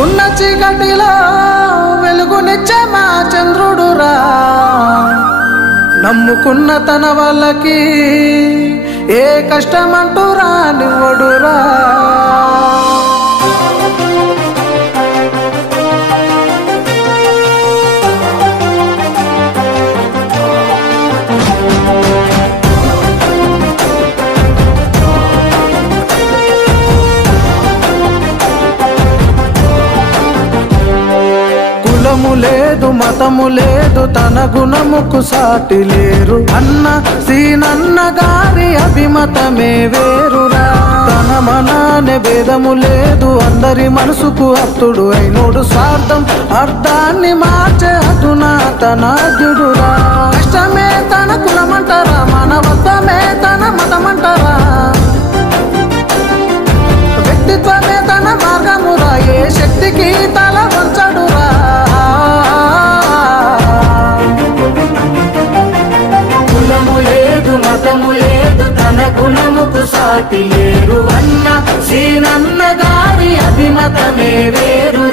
ఉన్న చీకటిలో వెలుగునిచ్చే మా చంద్రుడురా నమ్ముకున్న తన వాళ్ళకి ఏ కష్టమంటూ రానివ్వడురా కులము లేదు మతము లేదు తన గుణముకు సాటి లేరు అన్న సీనన్న గారి అభిమతమే వేరురా తన మనానే భేదము లేదు అందరి మనసుకు అత్తుడు అయినోడు స్వార్థం అర్థాన్ని మార్చే అధునాతనాద్యుడురా కష్టమే తన కులమంటారా మానవత్వమే తన మతమంటారా వ్యక్తిత్వమే తన మార్గమురా ఏ శక్తికి తల వంచడురా కులము లేదు మతము లేదు తన గుణముకు సాటి లేరు అన్న సీనన్న గారి అభిమతమే వేరు